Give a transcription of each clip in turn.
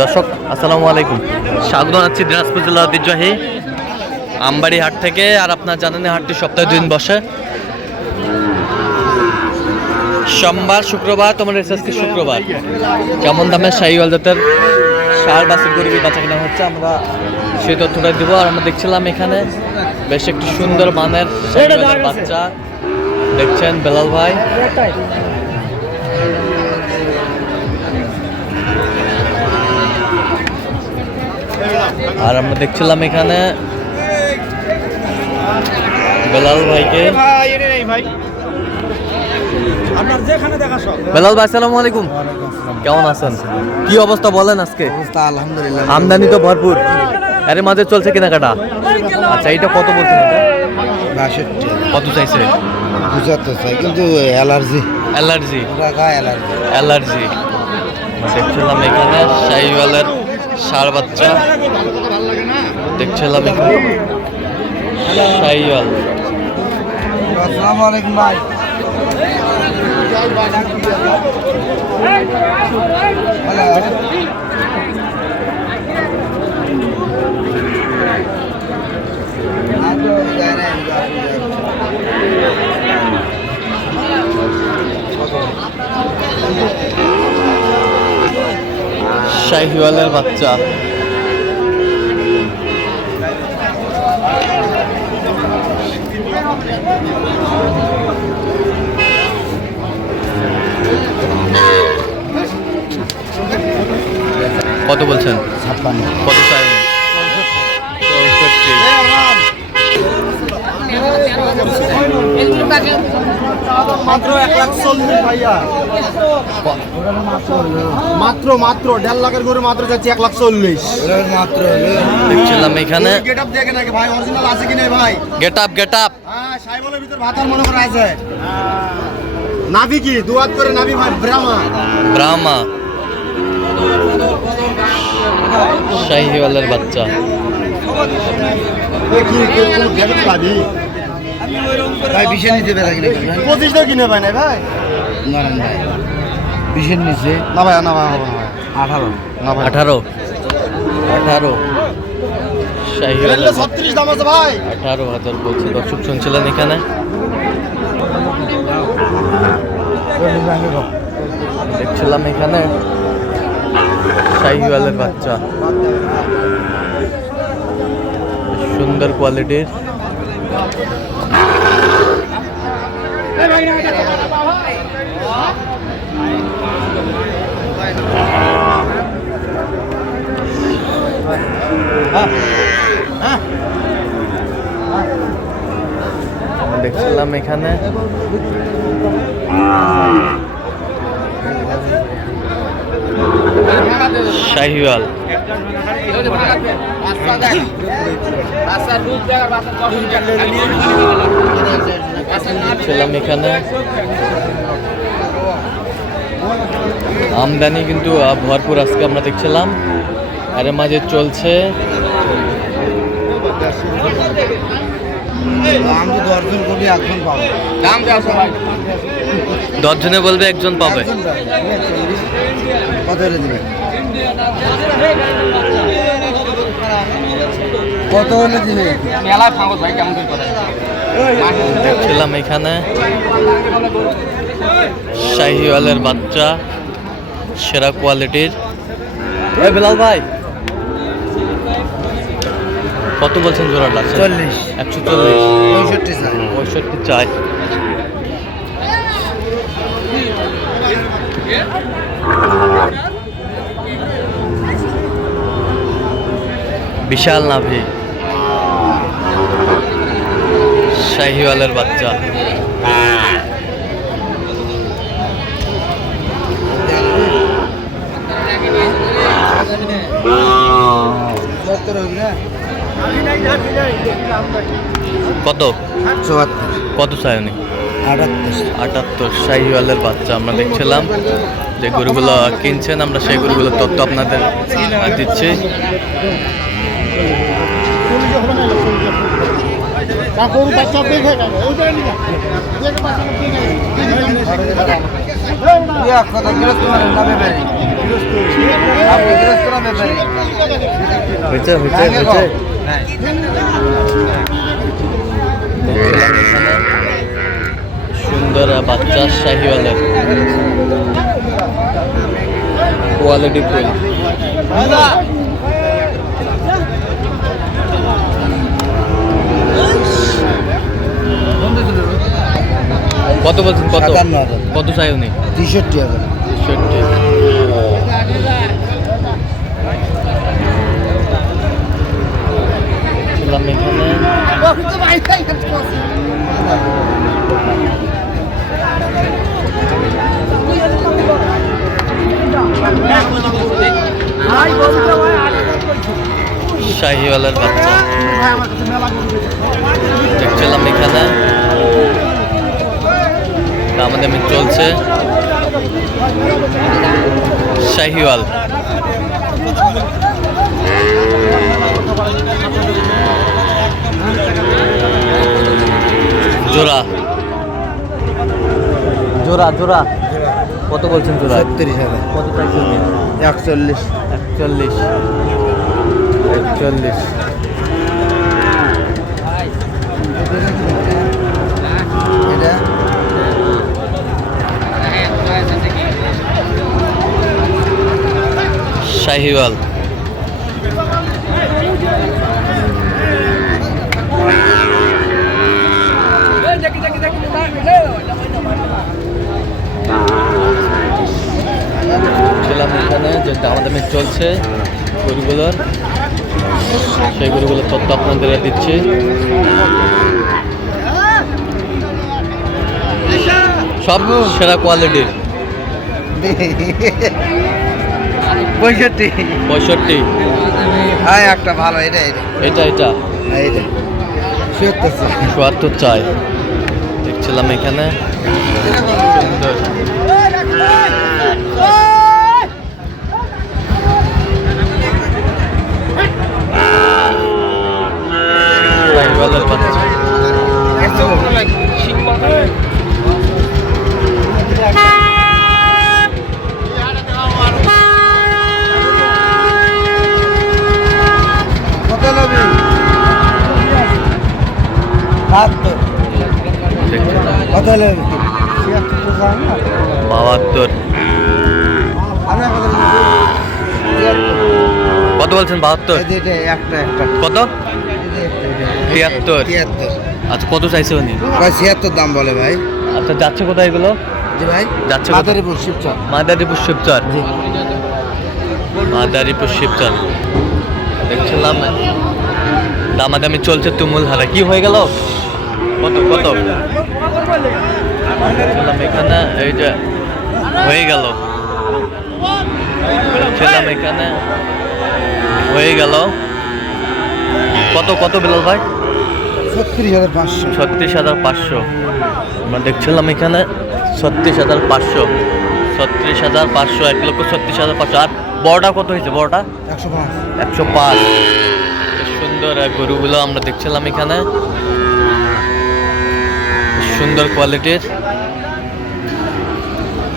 দর্শক, আসসালামু আলাইকুম। স্বাগত জানাচ্ছি দিনাজপুর জেলা ঐতিহ্যবাহী আমবাড়ি হাট থেকে, আর আপনার জানেন হাটটি সপ্তাহে দুদিন বসে। সোমবার, শুক্রবার, তোমার এসএসকে শুক্রবার। কেমন দামে শাহিওয়াল জাতের সার বাসের গরিবি বাচ্চা কেনা হচ্ছে, আমরা সেই তথ্যটা দিব। আর আমরা দেখছিলাম এখানে বেশ একটি সুন্দর মানের বাচ্চা। দেখছেন বেলাল ভাই। আর আমরা দেখছিলাম এখানে বেলাল ভাইকে। বেলাল ভাই আসসালামু আলাইকুম। কেমন আছেন? কি অবস্থা বলেন আজকে? আলহামদুলিল্লাহ। আমদানি তো ভরপুর। আরে মাঝে চলছে কেনাকাটা। আচ্ছা এটা কত বলছেন বাষট্টি। কত চাইছে? বুঝাতে চাই কিন্তু অ্যালার্জি। অ্যালার্জি। অ্যালার্জি। অ্যালার্জি। দেখছিলাম এখানে শাহিওয়ালের সার বাচ্চা। দেখছিলাম শাহিওয়াল। আসসালামু আলাইকুম ভাই। শাহিওয়ালের বাচ্চা। কত বলছেন? কত মাত্র এক লাখ চল্লিশ ভাইয়া। মাত্র মাত্র দেড় লাখের গরু মাত্র যাচ্ছে এক লাখ চল্লিশ। মাত্র দেখছিলাম এখানে। গেট আপ দেখে নাকি ভাই? অরিজিনাল আছে কি নেই ভাই? গেট আপ গেট আপ হ্যাঁ সাইবলের ভিতর ভাতার মনে করা আছে। নাভি কি? দুয়াত করে নাভি ভাই ব্রাহ্মা। ব্রাহ্মা। শাহিওয়ালের বাচ্চা। ভাই বিশের নিচে বেড়া কিনে পঁচিশ টাকা কিনে ভাই না ভাই। নারায়ণ ভাই বিশের নিচে? না ভাই না ভাই হবে না ভাই। আঠারো। না ভাই। আঠারো। আঠারো। শাহিওয়ালের দাম আছে ভাই। আঠারো হাজার বলছে। দর্শক শুনছিলেন এখানে? দেখছিলাম এখানে। শাহিওয়ালের বাচ্চা। সুন্দর কোয়ালিটির। দেখছিলাম এখানে। শাহিওয়াল। দেখছিলাম এখানে। আমদানি কিন্তু ভরপুর আজকে আমরা দেখছিলাম। এর মাঝে চলছে। আমি দর্শন করি একজন পাবো। দশজনে বলবে একজন পাবে। কত হলে দিবে? দেখছিলাম এখানে শাহিওয়ালের বাচ্চা সেরা কোয়ালিটির। এ বিলাল ভাই কত বলছেন জোড়াটা চল্লিশ। একশো চল্লিশ। পঁয়ষট্টি স্যার পঁয়ষট্টি চাই। বিশাল নাভি। শাহিওয়ালের বাচ্চা। কত? কত চাই উনি? আটাত্তর। আটাত্তর শাহিওয়ালের বাচ্চা আমরা দেখছিলাম। যে গরুগুলো কিনছেন আমরা সেই গরুগুলোর তথ্য আপনাদের দিচ্ছি। হয়ে হয়েছে হয়েছে। হয়েছে সুন্দর বাচ্চা শাহিওয়ালের। কোয়ালিটি ফুল কত বলছেন? কত? কত চাই উনি? তেষট্টি হাজার। তেষট্টি এখানে শাহিওয়ালার বাচ্চা। দেখছিলাম এখানে। আমাদের চলছে। শাহিওয়াল। জোড়া। জোড়া জোড়া। কত বলছেন জোড়া? ছত্রিশ হাজার। কত চাইছেন একচল্লিশ। একচল্লিশ। একচল্লিশ এটা? শাহিওয়াল। ছিলাম এখানে যে দামাদামি চলছে গরুগুলোর। সেই গরুগুলোর তথ্য আপনাদের দিচ্ছি। সব সেরা কোয়ালিটির। পঁয়ষট্টি। পঁয়ষট্টি। হ্যাঁ একটা ভালো এটা এটা এটা এটা। হ্যাঁ, এটা চুয়াত্তর চাই। দেখছিলাম এখানে। সুন্দর সাইওয়ালের বাচ্চা কত নেবি বাহাত্তর দেখছিলাম কত নেবি ছিয়াত্তর তো চাই না বাহাত্তর আমরা কত নেব? ছিয়াত্তর। কত বলছেন বাহাত্তর এই একটা একটা কত। তিয়াত্তর। তিয়াত্তর। আচ্ছা কত চাইছে উনি? ভাই ছিয়াত্তর দাম বলে ভাই। আচ্ছা যাচ্ছে কোথায় এগুলো? জি ভাই যাচ্ছে? মাদারীপুর শিবচর। মাদারীপুর শিবচর? মাদারীপুর শিবচর। দেখছিলাম দামাদামি চলছে তুমুল হারা। কি হয়ে গেল? কত কত? এখানে এই যে হয়ে গেল। দেখছিলাম এখানে হয়ে গেল। কত কত বিলাল ভাই? ছত্রিশ হাজার পাঁচশো। ছত্রিশ হাজার পাঁচশো। আমরা দেখছিলাম এখানে ছত্রিশ হাজার পাঁচশো। ছত্রিশ হাজার পাঁচশো এক লক্ষ ছত্রিশ হাজার পাঁচশো। আর বড়টা কত হয়েছে? বড়টা? একশো পাঁচ। একশো পাঁচ। সুন্দর গরুগুলো আমরা দেখছিলাম এখানে। সুন্দর কোয়ালিটির।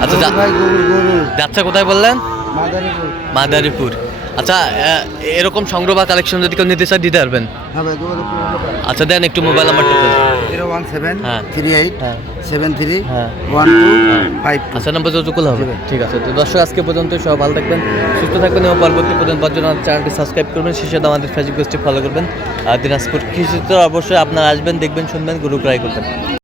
আচ্ছা যা- ভাই গরু গরু। যাচ্ছে কোথায় বললেন? মাদারীপুর। মাদারীপুর। আচ্ছা এরকম সংগ্রহ বা কালেকশন যদি কেউ নিতে চায় দিতে পারবেন? হ্যাঁ আচ্ছা দেন একটু মোবাইল নাম্বারটা জিরো ওয়ান সেভেন হ্যাঁ। থ্রি এইট হ্যাঁ। Seven three. One two. Five আচ্ছা নাম্বার যতগুলো হবে। ঠিক আছে তো দর্শক আজকে পর্যন্ত সবাই ভালো থাকবেন সুস্থ থাকবেন এবং পরবর্তী পর্যন্ত জন্য চ্যানেলটি সাবস্ক্রাইব করবেন সেই সাথে আমাদের ফেসবুক পেজটি ফলো করবেন। আর দিনাজপুর কৃষি তো অবশ্যই আপনারা আসবেন দেখবেন শুনবেন গুরু ক্রয় করবেন।